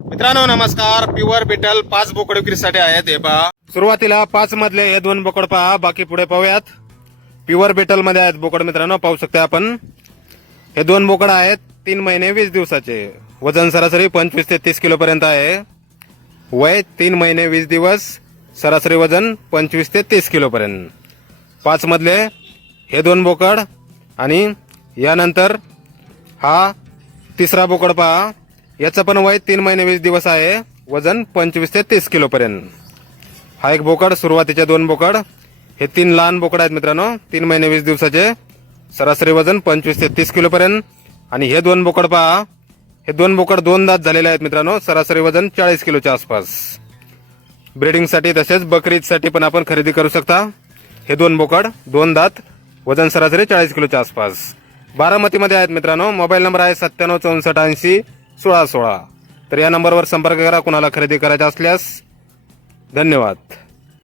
मित्रांनो नमस्कार. Pure beetle पाच बोकड विक्रीसाठी आहेत हे पहा. सुरुवातीला पाच मधले हे दोन बोकड पहा. बाकी पुढे पाहूयात. प्युअर बिटलमध्ये आहेत बोकड मित्रांनो पाहू शकता आपण. हे दोन बोकड आहेत तीन महिने वीस दिवसाचे. वजन सरासरी पंचवीस ते तीस किलो पर्यंत आहे. वय तीन महिने वीस दिवस. सरासरी वजन पंचवीस ते तीस किलो पर्यंत. पाच मधले हे दोन बोकड आणि यानंतर हा तिसरा बोकड पहा. याचं पण वय तीन महिने वीस दिवस आहे. वजन पंचवीस ते तीस किलो पर्यंत. हा एक बोकड सुरुवातीचे दोन बोकड. हे तीन लहान बोकड आहेत मित्रांनो. तीन महिने वीस दिवसाचे. सरासरी वजन पंचवीस ते तीस किलो पर्यंत. आणि हे दोन बोकड पहा. हे दोन बोकड दोन दात झालेले आहेत मित्रांनो. सरासरी वजन चाळीस किलोच्या आसपास. ब्रिडिंगसाठी तसेच बकरीसाठी पण आपण खरेदी करू शकता. हे दोन बोकड दोन दात. वजन सरासरी चाळीस किलोच्या आसपास. बारामतीमध्ये आहेत मित्रांनो. मोबाईल नंबर आहे सत्त्याण्णव चौसष्ट ऐंशी. सोळा सोळा. तर या नंबरवर संपर्क करा कुणाला खरेदी करायचा असल्यास. धन्यवाद.